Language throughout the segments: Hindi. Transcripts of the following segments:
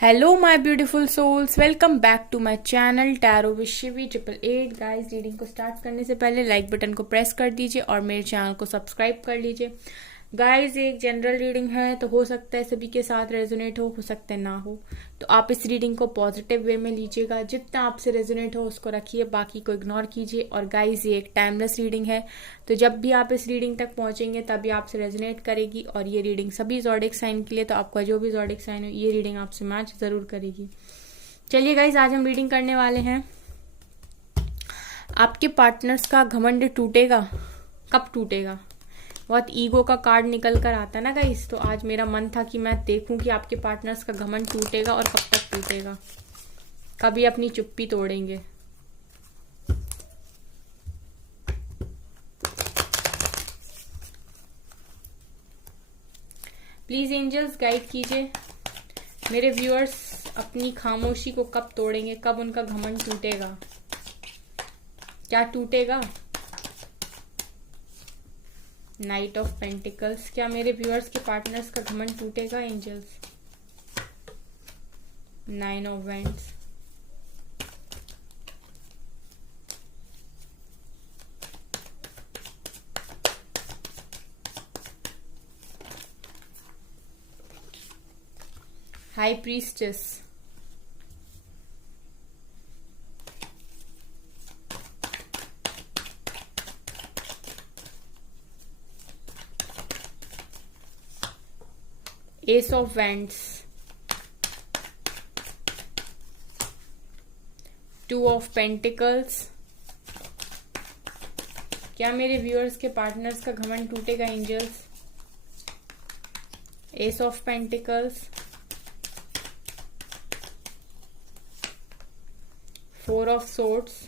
Hello my beautiful souls, welcome back to my channel tarot with Shivi 888। Guys, reading को स्टार्ट करने से पहले लाइक बटन को प्रेस कर दीजिए और मेरे चैनल को सब्सक्राइब कर लीजिए। गाइस, एक जनरल रीडिंग है तो हो सकता है सभी के साथ रेजोनेट हो सकता है ना हो, तो आप इस रीडिंग को पॉजिटिव वे में लीजिएगा। जितना आपसे रेजोनेट हो उसको रखिए, बाकी को इग्नोर कीजिए। और गाइस, ये एक टाइमलेस रीडिंग है, तो जब भी आप इस रीडिंग तक पहुंचेंगे तभी आपसे रेजोनेट करेगी। और ये रीडिंग सभी ज़ोडिक साइन के लिए, तो आपका जो भी ज़ोडिक साइन हो ये रीडिंग आपसे मैच जरूर करेगी। चलिए गाइस, आज हम रीडिंग करने वाले हैं आपके पार्टनर्स का घमंड टूटेगा, कब टूटेगा। बहुत ईगो का कार्ड निकल कर आता है ना गाइस, तो आज मेरा मन था कि मैं देखूं कि आपके पार्टनर्स का घमंड टूटेगा और कब तक टूटेगा, कभी अपनी चुप्पी तोड़ेंगे। प्लीज एंजल्स गाइड कीजिए मेरे व्यूअर्स, अपनी खामोशी को कब तोड़ेंगे, कब उनका घमंड टूटेगा, क्या टूटेगा। नाइट ऑफ पेंटिकल्स, क्या मेरे व्यूअर्स के पार्टनर्स का घमंड टूटेगा angels. 9 of wands, high priestess, ace of wands, 2 of pentacles, क्या मेरे व्यूअर्स के पार्टनर्स का घमंड टूटेगा angels. Ace of pentacles, 4 of swords,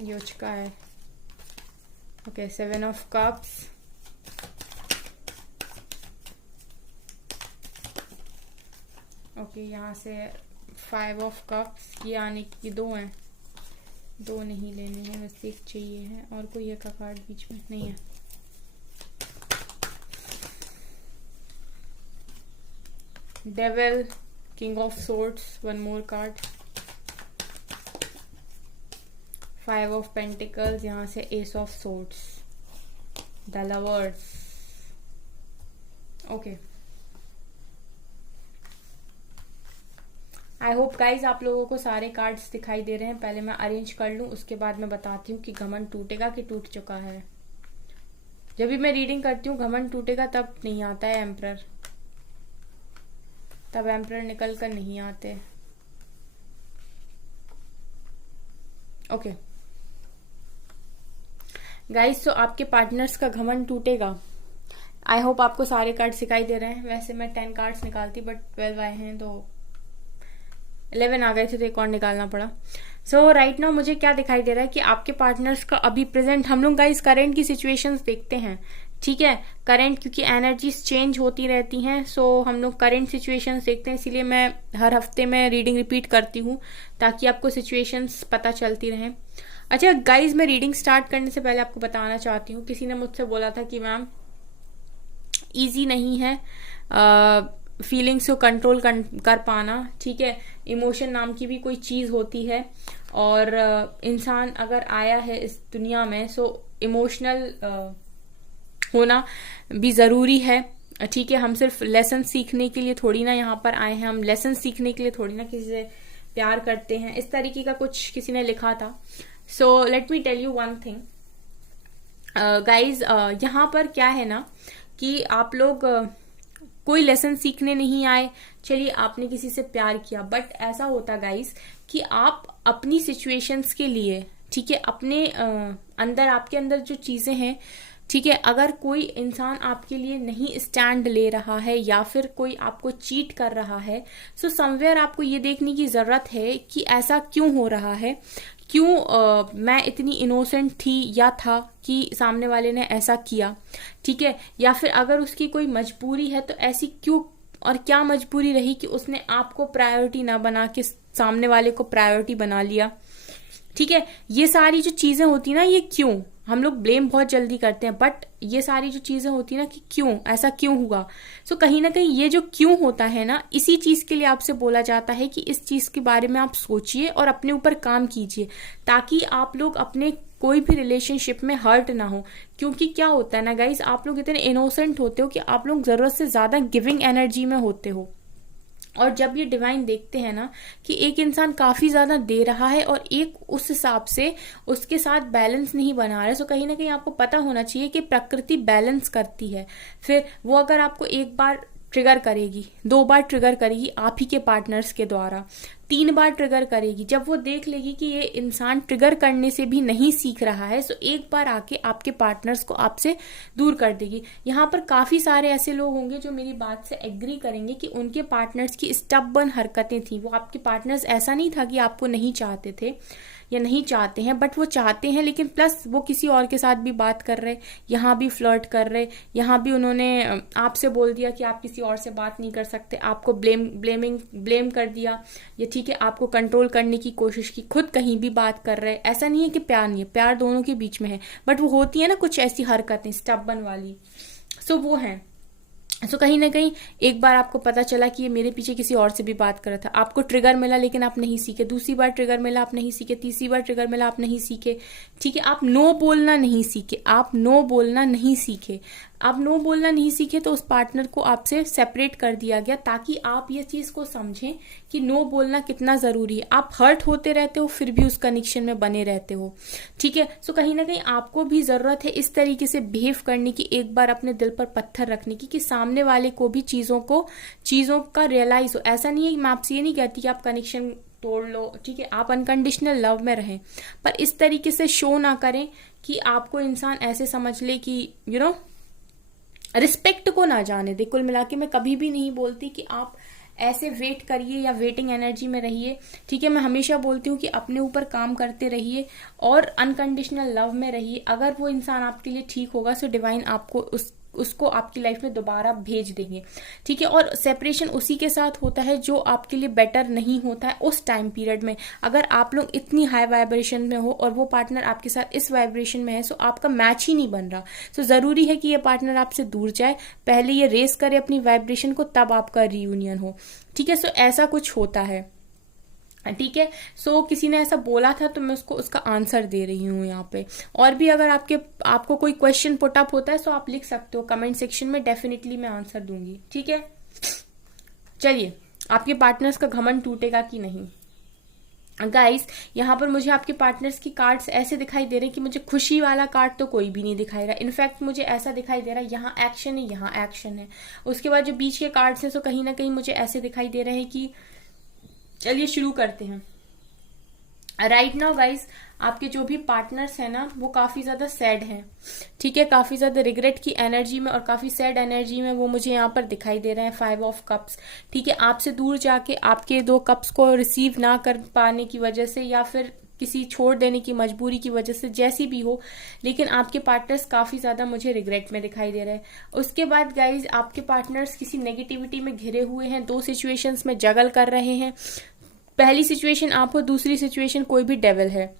ये उचका है। ओके, 7 ऑफ कप्स, ओके यहाँ से 5 ऑफ कप्स। ये आने की 2 हैं, 2 नहीं लेने हैं, बस एक चाहिए है। और कोई एक का कार्ड बीच में नहीं है। Devil, king of swords, 1 more card, 5 of pentacles, यहाँ से S of swords, the lovers. Okay, I hope guys आप लोगों को सारे कार्ड्स दिखाई दे रहे हैं। पहले मैं अरेंज कर लूं, उसके बाद मैं बताती हूँ कि घमंड टूटेगा कि टूट चुका है। जब भी मैं रीडिंग करती हूँ घमंड टूटेगा तब नहीं आता है एम्परर, तब एम्परर निकल कर नहीं आते। ओके गाइज, तो आपके पार्टनर्स का घमंड टूटेगा। आई होप आपको सारे कार्ड्स दिखाई दे रहे हैं। वैसे मैं 10 कार्ड्स निकालती, बट 12 आए हैं तो 11 आ गए थे, तो एक और निकालना पड़ा। सो राइट नाउ मुझे क्या दिखाई दे रहा है कि आपके पार्टनर्स का अभी प्रेजेंट, हम लोग गाइस करंट की सिचुएशंस देखते हैं, ठीक है। करंट, क्योंकि एनर्जीज चेंज होती रहती हैं, सो हम लोग करंट सिचुएशंस देखते हैं। इसीलिए मैं हर हफ्ते में रीडिंग रिपीट करती हूँ ताकि आपको सिचुएशंस पता चलती रहें। अच्छा गाइज, मैं रीडिंग स्टार्ट करने से पहले आपको बताना चाहती हूँ, किसी ने मुझसे बोला था कि मैम ईजी नहीं है फीलिंग्स को कंट्रोल कर पाना, ठीक है। इमोशन नाम की भी कोई चीज होती है, और इंसान अगर आया है इस दुनिया में, सो इमोशनल होना भी जरूरी है, ठीक है। हम सिर्फ लेसन सीखने के लिए थोड़ी ना यहाँ पर आए हैं, हम लेसन सीखने के लिए थोड़ी ना किसी से प्यार करते हैं। इस तरीके का कुछ किसी ने लिखा था। So let me tell you one thing guys, यहाँ पर क्या है ना कि आप लोग कोई लेसन सीखने नहीं आए। चलिए, आपने किसी से प्यार किया, बट ऐसा होता गाइस कि आप अपनी सिचुएशंस के लिए, ठीक है, अपने अंदर, आपके अंदर जो चीजें हैं, ठीक है, अगर कोई इंसान आपके लिए नहीं स्टैंड ले रहा है या फिर कोई आपको चीट कर रहा है, सो समवेयर आपको ये देखने की जरूरत है कि ऐसा क्यों हो रहा है, क्यों मैं इतनी इनोसेंट थी या था कि सामने वाले ने ऐसा किया, ठीक है। या फिर अगर उसकी कोई मजबूरी है तो ऐसी क्यों और क्या मजबूरी रही कि उसने आपको प्रायोरिटी ना बना के सामने वाले को प्रायोरिटी बना लिया, ठीक है। ये सारी जो चीजें होती ना, ये क्यों हम लोग ब्लेम बहुत जल्दी करते हैं, बट ये सारी जो चीजें होती है ना कि क्यों ऐसा क्यों हुआ, सो कहीं ना कहीं ये जो क्यों होता है ना, इसी चीज के लिए आपसे बोला जाता है कि इस चीज के बारे में आप सोचिए और अपने ऊपर काम कीजिए, ताकि आप लोग अपने कोई भी रिलेशनशिप में हर्ट ना हो। क्योंकि क्या होता है ना गाइज, आप लोग इतने इनोसेंट होते हो कि आप लोग जरूरत से ज्यादा गिविंग एनर्जी में होते हो, और जब ये डिवाइन देखते हैं ना कि एक इंसान काफी ज्यादा दे रहा है और एक उस हिसाब से उसके साथ बैलेंस नहीं बना रहा है, तो कहीं ना कहीं आपको पता होना चाहिए कि प्रकृति बैलेंस करती है। फिर वो अगर आपको एक बार ट्रिगर करेगी, 2 बार ट्रिगर करेगी आप ही के पार्टनर्स के द्वारा, 3 बार ट्रिगर करेगी, जब वो देख लेगी कि ये इंसान ट्रिगर करने से भी नहीं सीख रहा है, तो एक बार आके आपके पार्टनर्स को आपसे दूर कर देगी। यहाँ पर काफी सारे ऐसे लोग होंगे जो मेरी बात से एग्री करेंगे कि उनके पार्टनर्स की स्टबर्न हरकतें थी। वो आपके पार्टनर्स ऐसा नहीं था कि आपको नहीं चाहते थे या नहीं चाहते हैं, बट वो चाहते हैं, लेकिन प्लस वो किसी और के साथ भी बात कर रहे, यहाँ भी फ्लर्ट कर रहे, यहाँ भी उन्होंने आपसे बोल दिया कि आप किसी और से बात नहीं कर सकते, आपको ब्लेम कर दिया, ये ठीक है, आपको कंट्रोल करने की कोशिश की, खुद कहीं भी बात कर रहे। ऐसा नहीं है कि प्यार नहीं है, प्यार दोनों के बीच में है, बट वो होती है ना कुछ ऐसी हरकतें स्टबर्न वाली, सो वो है। सो कहीं ना कहीं एक बार आपको पता चला कि ये मेरे पीछे किसी और से भी बात कर रहा था, आपको ट्रिगर मिला लेकिन आप नहीं सीखे, दूसरी बार ट्रिगर मिला आप नहीं सीखे, तीसरी बार ट्रिगर मिला आप नहीं सीखे, ठीक है, आप नो बोलना नहीं सीखे, आप नो बोलना नहीं सीखे, आप नो बोलना नहीं सीखे, तो उस पार्टनर को आपसे सेपरेट कर दिया गया, ताकि आप ये चीज को समझें कि नो बोलना कितना जरूरी है। आप हर्ट होते रहते हो फिर भी उस कनेक्शन में बने रहते हो, ठीक है। सो कहीं ना कहीं आपको भी जरूरत है इस तरीके से बिहेव करने की, एक बार अपने दिल पर पत्थर रखने की, कि सामने वाले को भी चीजों का रियलाइज हो। ऐसा नहीं है, मैं आपसे ये नहीं कहती कि आप कनेक्शन तोड़ लो, ठीक है, आप अनकंडीशनल लव में रहें, पर इस तरीके से शो ना करें कि आपको इंसान ऐसे समझ ले कि यू नो रिस्पेक्ट को ना जाने दे। कुल मिला के मैं कभी भी नहीं बोलती कि आप ऐसे वेट करिए या वेटिंग एनर्जी में रहिए, ठीक है। मैं हमेशा बोलती हूँ कि अपने ऊपर काम करते रहिए और अनकंडीशनल लव में रहिए। अगर वो इंसान आपके लिए ठीक होगा तो डिवाइन आपको उसको आपकी लाइफ में दोबारा भेज देंगे, ठीक है। और सेपरेशन उसी के साथ होता है जो आपके लिए बेटर नहीं होता है उस टाइम पीरियड में। अगर आप लोग इतनी हाई वाइब्रेशन में हो और वो पार्टनर आपके साथ इस वाइब्रेशन में है, तो आपका मैच ही नहीं बन रहा। तो जरूरी है कि ये पार्टनर आपसे दूर जाए, पहले ये रेस करे अपनी वाइब्रेशन को, तब आपका रियूनियन हो, ठीक है। सो ऐसा कुछ होता है, ठीक है। सो किसी ने ऐसा बोला था तो मैं उसको उसका आंसर दे रही हूँ यहाँ पे। और भी अगर आपको कोई क्वेश्चन पुट अप होता है तो आप लिख सकते हो कमेंट सेक्शन में, डेफिनेटली मैं आंसर दूंगी, ठीक है। चलिए, आपके पार्टनर्स का घमंड टूटेगा कि नहीं। गाइस, यहाँ पर मुझे आपके पार्टनर्स की कार्ड्स ऐसे दिखाई दे रहे हैं कि मुझे खुशी वाला कार्ड तो कोई भी नहीं दिखाई रहा। इनफैक्ट मुझे ऐसा दिखाई दे रहा है यहाँ एक्शन है, यहाँ एक्शन है। उसके बाद जो बीच के कार्ड्स हैं तो कहीं ना कहीं मुझे ऐसे दिखाई दे रहे हैं कि चलिए शुरू करते हैं। राइट नाउ गाइज, आपके जो भी पार्टनर्स हैं ना वो काफी ज्यादा सैड हैं, ठीक है, काफी ज्यादा रिग्रेट की एनर्जी में और काफी सैड एनर्जी में वो मुझे यहाँ पर दिखाई दे रहे हैं। 5 ऑफ कप्स, ठीक है। आपसे दूर जाके आपके 2 कप्स को रिसीव ना कर पाने की वजह से या फिर किसी छोड़ देने की मजबूरी की वजह से, जैसी भी हो, लेकिन आपके पार्टनर्स काफी ज्यादा मुझे रिग्रेट में दिखाई दे रहे हैं। उसके बाद गाइज, आपके पार्टनर्स किसी नेगेटिविटी में घिरे हुए हैं, 2 सिचुएशंस में जगल कर रहे हैं। पहली सिचुएशन आप हो, दूसरी सिचुएशन कोई भी डेविल है,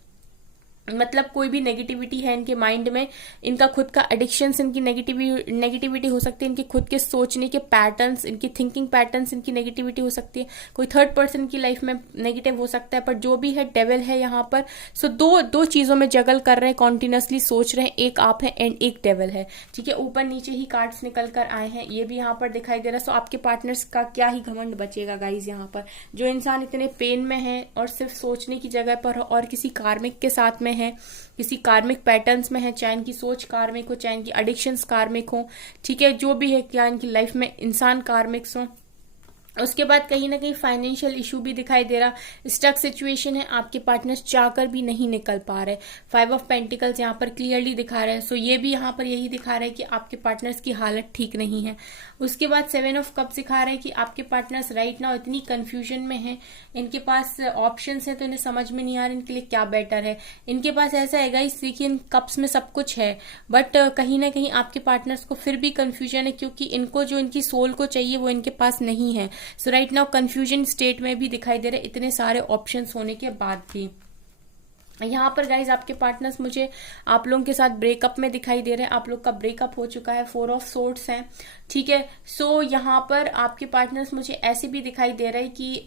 मतलब कोई भी नेगेटिविटी है इनके माइंड में, इनका खुद का एडिक्शंस, इनकी नेगेटिविटी हो सकती है, इनके खुद के सोचने के पैटर्न्स, इनकी थिंकिंग पैटर्न्स, इनकी नेगेटिविटी हो सकती है। कोई थर्ड पर्सन की लाइफ में नेगेटिव हो सकता है, पर जो भी है डेविल है यहाँ पर। सो दो चीजों में जगल कर रहे हैं, कॉन्टिन्यूसली सोच रहे हैं, एक आप है एंड एक डेविल है, ठीक है। ऊपर नीचे ही कार्ड्स निकल कर आए हैं, ये भी यहाँ पर दिखाई दे रहा है। सो आपके पार्टनर्स का क्या ही घमंड बचेगा गाइज यहाँ पर। जो इंसान इतने पेन में है और सिर्फ सोचने की जगह पर और किसी कार्मिक के साथ में है, किसी कार्मिक पैटर्न्स में है, चाहे इनकी सोच कार्मिक हो, चाहे इनकी एडिक्शंस कार्मिक हो, ठीक है, जो भी है, क्या इनकी लाइफ में इंसान कार्मिक्स हो। उसके बाद कहीं ना कहीं फाइनेंशियल इशू भी दिखाई दे रहा, स्टक सिचुएशन है, आपके पार्टनर्स चाहकर भी नहीं निकल पा रहे। 5 ऑफ पेंटिकल्स यहाँ पर क्लियरली दिखा रहे हैं। सो ये भी यहाँ पर यही दिखा रहा है कि आपके पार्टनर्स की हालत ठीक नहीं है। उसके बाद 7 ऑफ कप्स दिखा रहे हैं कि आपके पार्टनर्स राइट नाउ इतनी कंफ्यूजन में है, इनके पास ऑप्शंस है तो इन्हें समझ में नहीं आ रहा इनके लिए क्या बेटर है। इनके पास ऐसा है गाइस, देखिए इन कप्स में सब कुछ है, बट कहीं ना कहीं आपके पार्टनर्स को फिर भी कंफ्यूजन है, क्योंकि इनको जो इनकी सोल को चाहिए वो इनके पास नहीं है। सो राइट नाउ कंफ्यूजन स्टेट में भी दिखाई दे रहे इतने सारे ऑप्शंस होने के बाद भी। यहाँ पर गाइज आपके पार्टनर्स मुझे आप लोगों के साथ ब्रेकअप में दिखाई दे रहे हैं। आप लोग का ब्रेकअप हो चुका है, 4 ऑफ सोर्ड्स हैं, ठीक है। सो यहाँ पर आपके पार्टनर्स मुझे ऐसे भी दिखाई दे रहे हैं कि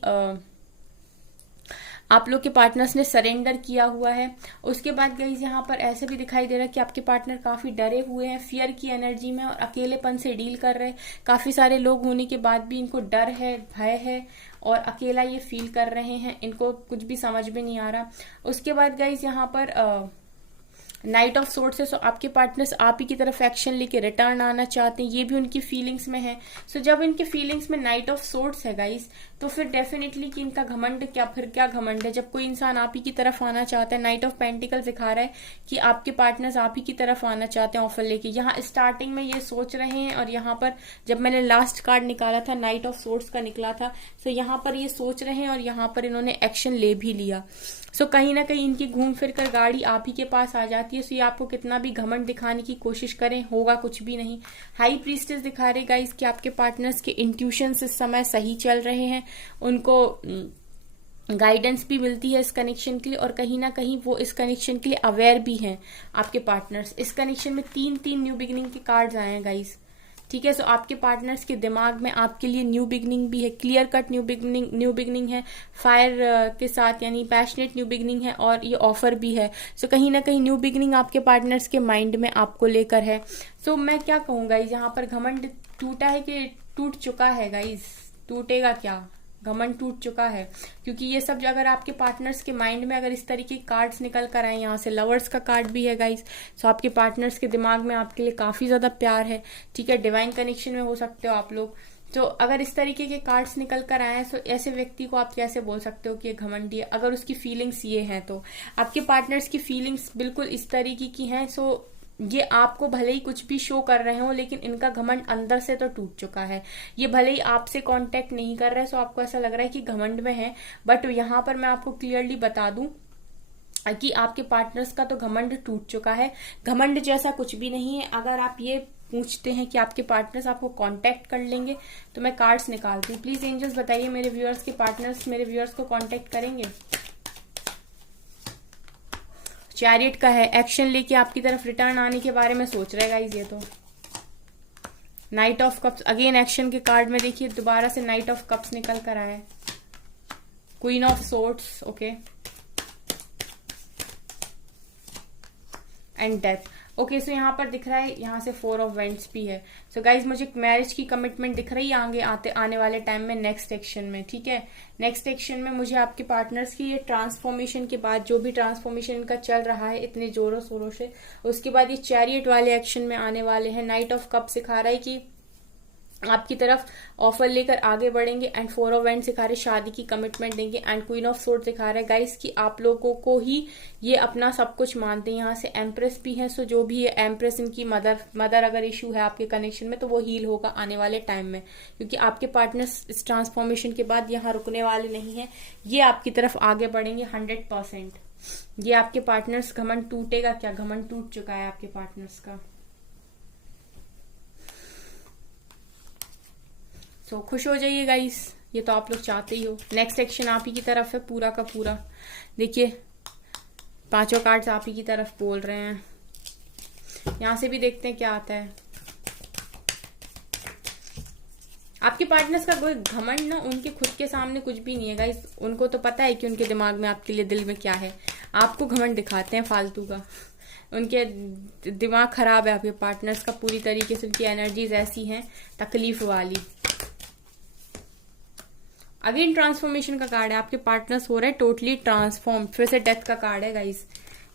आप लोग के पार्टनर्स ने सरेंडर किया हुआ है। उसके बाद गाइज यहाँ पर ऐसे भी दिखाई दे रहा है कि आपके पार्टनर काफी डरे हुए हैं, फियर की एनर्जी में और अकेलेपन से डील कर रहे हैं। काफी सारे लोग होने के बाद भी इनको डर है, भय है और अकेला ये फील कर रहे हैं, इनको कुछ भी समझ में नहीं आ रहा। उसके बाद गाइज यहाँ पर नाइट ऑफ सोर्ड्स है। सो आपके पार्टनर्स आप ही की तरफ एक्शन लेके रिटर्न आना चाहते हैं, ये भी उनकी फीलिंग्स में है। सो जब इनके फीलिंग्स में नाइट ऑफ सोर्ड्स है गाइस, तो फिर डेफिनेटली कि इनका घमंड क्या घमंड है। जब कोई इंसान आप ही की तरफ आना चाहता है, नाइट ऑफ पेंटिकल दिखा रहा है कि आपके पार्टनर्स आप ही की तरफ आना चाहते हैं ऑफर लेके। यहाँ स्टार्टिंग में ये सोच रहे हैं और यहाँ पर जब मैंने लास्ट कार्ड निकाला था नाइट ऑफ सोर्ड्स का निकला था, सो यहाँ पर ये सोच रहे हैं और यहाँ पर इन्होंने एक्शन ले भी लिया। सो कहीं ना कहीं इनकी घूम फिर कर गाड़ी आप ही के पास आ जाती है। सो ये आपको कितना भी घमंड दिखाने की कोशिश करें, होगा कुछ भी नहीं। हाई प्रीस्टेस दिखा रहे गाइस कि आपके पार्टनर्स के इंट्यूशंस इस समय सही चल रहे हैं, उनको गाइडेंस भी मिलती है इस कनेक्शन के लिए और कहीं ना कहीं वो इस कनेक्शन के लिए अवेयर भी हैं आपके पार्टनर्स। इस कनेक्शन में 3 न्यू बिगिनिंग के कार्ड्स आए हैं गाइस, ठीक है। सो आपके पार्टनर्स के दिमाग में आपके लिए न्यू बिगनिंग भी है, क्लियर कट न्यू बिगनिंग है, फायर के साथ यानी पैशनेट न्यू बिगनिंग है और ये ऑफर भी है। सो कहीं ना कहीं न्यू बिगनिंग आपके पार्टनर्स के माइंड में आपको लेकर है। सो मैं क्या कहूँ गाइज, यहाँ पर घमंड टूटा है कि टूट चुका है गाइज, टूटेगा क्या, घमंड टूट चुका है। क्योंकि ये सब अगर आपके पार्टनर्स के माइंड में अगर इस तरीके के कार्ड्स निकल कर आए, यहाँ से लवर्स का कार्ड भी है गाइस, सो आपके पार्टनर्स के दिमाग में आपके लिए काफी ज्यादा प्यार है, ठीक है। डिवाइन कनेक्शन में हो सकते हो आप लोग। तो अगर इस तरीके के कार्ड्स निकल कर आए हैं तो ऐसे व्यक्ति को आप कैसे बोल सकते हो कि ये घमंडी है, अगर उसकी फीलिंग्स ये हैं तो। आपके पार्टनर्स की फीलिंग्स बिल्कुल इस तरीके की हैं। सो ये आपको भले ही कुछ भी शो कर रहे हो लेकिन इनका घमंड अंदर से तो टूट चुका है। ये भले ही आपसे कांटेक्ट नहीं कर रहे, सो आपको ऐसा लग रहा है कि घमंड में है, बट यहाँ पर मैं आपको क्लियरली बता दूं कि आपके पार्टनर्स का तो घमंड टूट चुका है। घमंड जैसा कुछ भी नहीं है। अगर आप ये पूछते हैं कि आपके पार्टनर्स आपको कांटेक्ट कर लेंगे, तो मैं कार्ड्स निकालती हूँ। प्लीज एंजल्स बताइए मेरे व्यूअर्स के पार्टनर्स मेरे व्यूअर्स को कांटेक्ट करेंगे? चैरियट का है, एक्शन लेके आपकी तरफ रिटर्न आने के बारे में सोच रहे गाइस ये तो। Night of cups, again action के कार्ड में देखिए दोबारा से नाइट ऑफ कप्स निकल कर आया है। Queen of swords, okay, and death, okay. So यहाँ पर दिख रहा है, यहाँ से 4 ऑफ वेंट्स भी है। सो गाइज मुझे मैरिज की कमिटमेंट दिख रही है आगे आने वाले टाइम में, नेक्स्ट एक्शन में, ठीक है। नेक्स्ट एक्शन में मुझे आपके पार्टनर्स की ये ट्रांसफॉर्मेशन के बाद, जो भी ट्रांसफॉर्मेशन इनका चल रहा है इतने जोरों शोरों से, उसके बाद ये चैरियट वाले एक्शन में आने वाले हैं। नाइट ऑफ कप सिखा रहा है कि आपकी तरफ ऑफर लेकर आगे बढ़ेंगे, एंड 4 ऑफ वेंट्स सिखा रहे शादी की कमिटमेंट देंगे, एंड क्वीन ऑफ सोर्ड सिखा रहा है गाइस कि आप लोगों को ही ये अपना सब कुछ मानते हैं। यहाँ से एम्प्रेस भी है। सो जो भी है एम्प्रेस, इनकी मदर अगर इशू है आपके कनेक्शन में तो वो हील होगा आने वाले टाइम में, क्योंकि आपके पार्टनर्स इस ट्रांसफॉर्मेशन के बाद यहाँ रुकने वाले नहीं है, ये आपकी तरफ आगे बढ़ेंगे 100%। ये आपके पार्टनर्स, घमंड टूटेगा क्या, घमंड टूट चुका है आपके पार्टनर्स का। तो खुश हो जाइए गाइस, ये तो आप लोग चाहते ही हो। नेक्स्ट एक्शन आप ही की तरफ है पूरा का पूरा। देखिए 5 कार्ड्स आप ही की तरफ बोल रहे हैं। यहां से भी देखते हैं क्या आता है। आपके पार्टनर्स का कोई घमंड ना उनके खुद के सामने कुछ भी नहीं है गाइस। उनको तो पता है कि उनके दिमाग में आपके लिए दिल में क्या है। आपको घमंड दिखाते हैं फालतू का। उनके दिमाग खराब है आपके पार्टनर्स का पूरी तरीके से। उनकी एनर्जीज ऐसी हैं तकलीफ वाली। अगेन ट्रांसफॉर्मेशन का कार्ड है। आपके पार्टनर्स हो रहे हैं टोटली ट्रांसफॉर्म। फिर से डेथ का कार्ड है गाइस,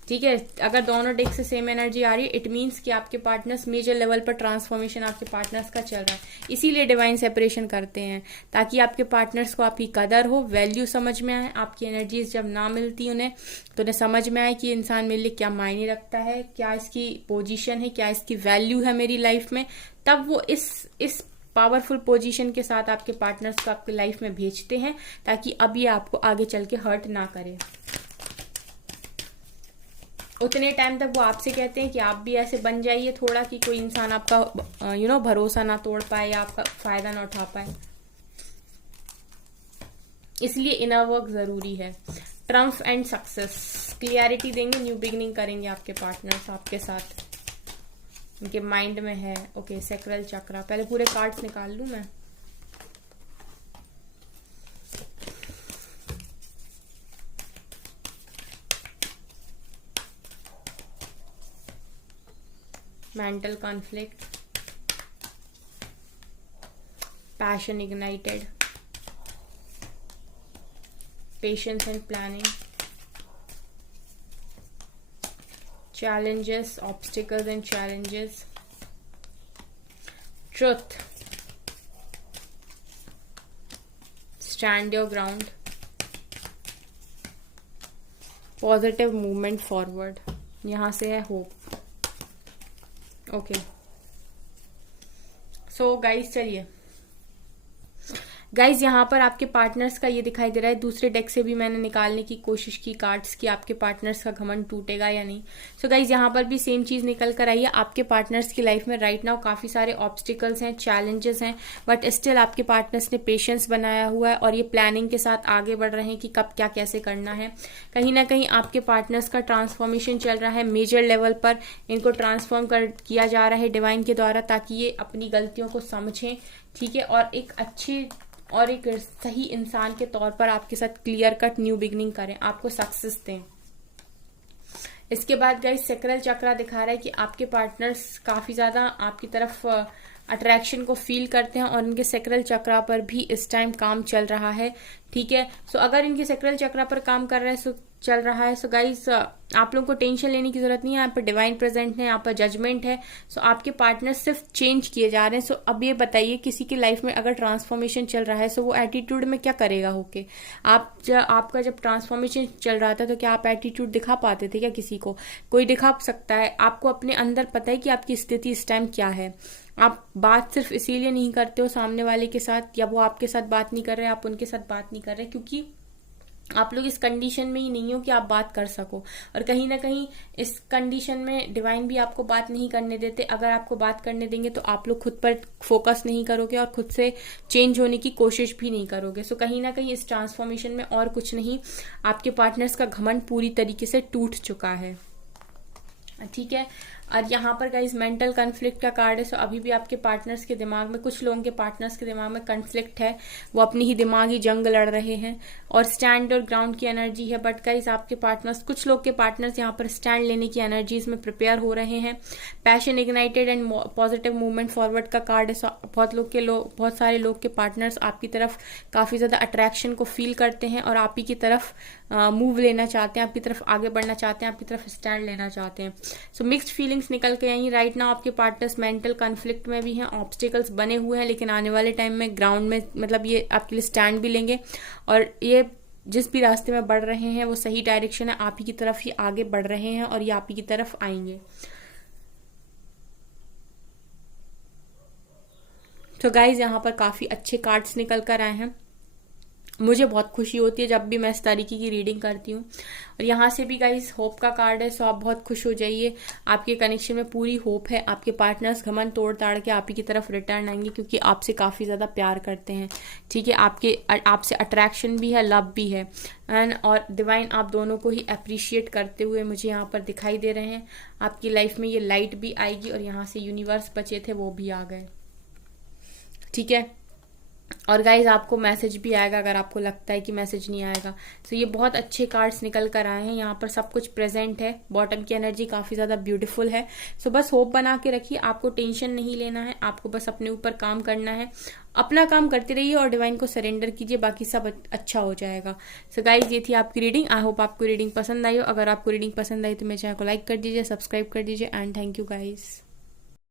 ठीक है। अगर दोनों डेक से सेम एनर्जी आ रही है, इट मीन्स कि आपके पार्टनर्स मेजर लेवल पर ट्रांसफॉर्मेशन आपके पार्टनर्स का चल रहा है। इसीलिए डिवाइन सेपरेशन करते हैं, ताकि आपके पार्टनर्स को आपकी कदर हो, वैल्यू समझ में आए। आपकी एनर्जीज जब ना मिलती उन्हें, तो उन्हें समझ में आए कि इंसान मेरे लिए क्या मायने रखता है, क्या इसकी पोजीशन है, क्या इसकी वैल्यू है मेरी लाइफ में। तब वो इस पावरफुल पोजीशन के साथ आपके पार्टनर्स को आपके लाइफ में भेजते हैं, ताकि अब ये आपको आगे चल के हर्ट ना करे। उतने टाइम तक वो आपसे कहते हैं कि आप भी ऐसे बन जाइए थोड़ा, कि कोई इंसान आपका भरोसा ना तोड़ पाए या आपका फायदा ना उठा पाए। इसलिए इनर वर्क जरूरी है। ट्रम्फ एंड सक्सेस, क्लियरिटी देंगे, न्यू बिगनिंग करेंगे आपके पार्टनर्स आपके साथ, उनके माइंड में है। ओके, सैक्रल चक्रा, पहले पूरे कार्ड्स निकाल लूं मैं। Mental conflict, passion ignited, patience and planning, challenges, obstacles and challenges, truth, stand your ground, positive movement forward, यहां से है hope। ओके, सो गाइस चलिए गाइज, यहाँ पर आपके पार्टनर्स का ये दिखाई दे रहा है। दूसरे डेक से भी मैंने निकालने की कोशिश की कार्ड्स की, आपके पार्टनर्स का घमंड टूटेगा या नहीं। सो गाइज, यहाँ पर भी सेम चीज निकल कर आई है। आपके पार्टनर्स की लाइफ में राइट नाउ काफी सारे ऑब्स्टिकल्स हैं, चैलेंजेस हैं, बट स्टिल आपके पार्टनर्स ने पेशेंस बनाया हुआ है और ये प्लानिंग के साथ आगे बढ़ रहे हैं कि कब क्या कैसे करना है। कहीं ना कहीं आपके पार्टनर्स का ट्रांसफॉर्मेशन चल रहा है, मेजर लेवल पर इनको ट्रांसफॉर्म किया जा रहा है डिवाइन के द्वारा, ताकि ये अपनी गलतियों को समझें, ठीक है, और एक अच्छी और एक सही इंसान के तौर पर आपके साथ क्लियर कट न्यू बिगनिंग करें, आपको सक्सेस दें। इसके बाद गाइस, सैक्रल चक्रा दिखा रहा है कि आपके पार्टनर्स काफी ज्यादा आपकी तरफ अट्रैक्शन को फील करते हैं और इनके सैक्रल चक्रा पर भी इस टाइम काम चल रहा है, ठीक है। सो अगर इनके सैक्रल चक्रा पर काम कर रहा है चल रहा है, सो गाइस आप लोगों को टेंशन लेने की जरूरत नहीं है। यहाँ पर डिवाइन प्रेजेंट है, यहाँ पर जजमेंट है। सो आपके पार्टनर सिर्फ चेंज किए जा रहे हैं। सो अब ये बताइए, किसी की लाइफ में अगर ट्रांसफॉर्मेशन चल रहा है, सो वो एटीट्यूड में क्या करेगा होके? आपका जब ट्रांसफॉर्मेशन चल रहा था तो क्या आप एटीट्यूड दिखा पाते थे क्या किसी को? कोई दिखा सकता है। आपको अपने अंदर पता है कि आपकी स्थिति इस टाइम क्या है। आप बात सिर्फ इसीलिए नहीं करते हो सामने वाले के साथ, या वो आपके साथ बात नहीं कर रहे, आप उनके साथ बात नहीं कर रहे, क्योंकि आप लोग इस कंडीशन में ही नहीं हो कि आप बात कर सको। और कहीं ना कहीं इस कंडीशन में डिवाइन भी आपको बात नहीं करने देते। अगर आपको बात करने देंगे तो आप लोग खुद पर फोकस नहीं करोगे और खुद से चेंज होने की कोशिश भी नहीं करोगे। सो कहीं ना कहीं इस ट्रांसफॉर्मेशन में और कुछ नहीं, आपके पार्टनर्स का घमंड पूरी तरीके से टूट चुका है, ठीक है। और यहाँ पर गाइस मेंटल कन्फ्लिक्ट का कार्ड है। सो अभी भी आपके पार्टनर्स के दिमाग में, कुछ लोगों के पार्टनर्स के दिमाग में कन्फ्लिक्ट है, वो अपनी ही दिमागी जंग लड़ रहे हैं। और स्टैंड और ग्राउंड की एनर्जी है, बट गाइस आपके पार्टनर्स, कुछ लोग के पार्टनर्स यहाँ पर स्टैंड लेने की एनर्जीज में प्रिपेयर हो रहे हैं। Passion ignited and positive movement forward का कार्ड है। सो बहुत सारे लोग के पार्टनर्स आपकी तरफ काफी ज्यादा अट्रैक्शन को फील करते हैं और आप ही की तरफ मूव लेना चाहते हैं, आपकी तरफ आगे बढ़ना चाहते हैं, आपकी तरफ स्टैंड लेना चाहते हैं। सो मिक्स्ड फीलिंग्स निकल के आई। राइट नाउ आपके पार्टनर्स मेंटल कॉन्फ्लिक्ट में भी हैं, ऑब्स्टिकल्स बने हुए हैं, लेकिन आने वाले टाइम में ग्राउंड में, मतलब ये आपके लिए स्टैंड भी लेंगे और ये जिस भी रास्ते में बढ़ रहे हैं वो सही डायरेक्शन है, आप ही की तरफ ही आगे बढ़ रहे हैं और ये आप ही की तरफ आएंगे। तो गाइज यहाँ पर काफी अच्छे कार्ड्स निकल कर आए हैं। मुझे बहुत खुशी होती है जब भी मैं इस तरीके की रीडिंग करती हूँ। और यहाँ से भी गाइस होप का कार्ड है। सो आप बहुत खुश हो जाइए, आपके कनेक्शन में पूरी होप है। आपके पार्टनर्स घमंड तोड़ ताड़ के आप ही की तरफ रिटर्न आएंगे, क्योंकि आपसे काफी ज्यादा प्यार करते हैं, ठीक है। आपसे अट्रैक्शन भी है, लव भी है, एंड और डिवाइन आप दोनों को ही अप्रिशिएट करते हुए मुझे यहाँ पर दिखाई दे रहे हैं। आपकी लाइफ में ये लाइट भी आएगी और यहाँ से यूनिवर्स बचे थे वो भी आ गए, ठीक है। और गाइज आपको मैसेज भी आएगा अगर आपको लगता है कि मैसेज नहीं आएगा। तो ये बहुत अच्छे कार्ड्स निकल कर आए हैं। यहाँ पर सब कुछ प्रेजेंट है, बॉटम की एनर्जी काफी ज्यादा ब्यूटीफुल है। सो बस होप बना के रखिए, आपको टेंशन नहीं लेना है, आपको बस अपने ऊपर काम करना है, अपना काम करते रहिए और डिवाइन को सरेंडर कीजिए, बाकी सब अच्छा हो जाएगा। सो गाइज ये थी आपकी रीडिंग। आई होप आपको रीडिंग पसंद आई हो। अगर आपको रीडिंग पसंद आई तो मेरे चैनल को लाइक कर दीजिए, सब्सक्राइब कर दीजिए, एंड थैंक यू गाइज।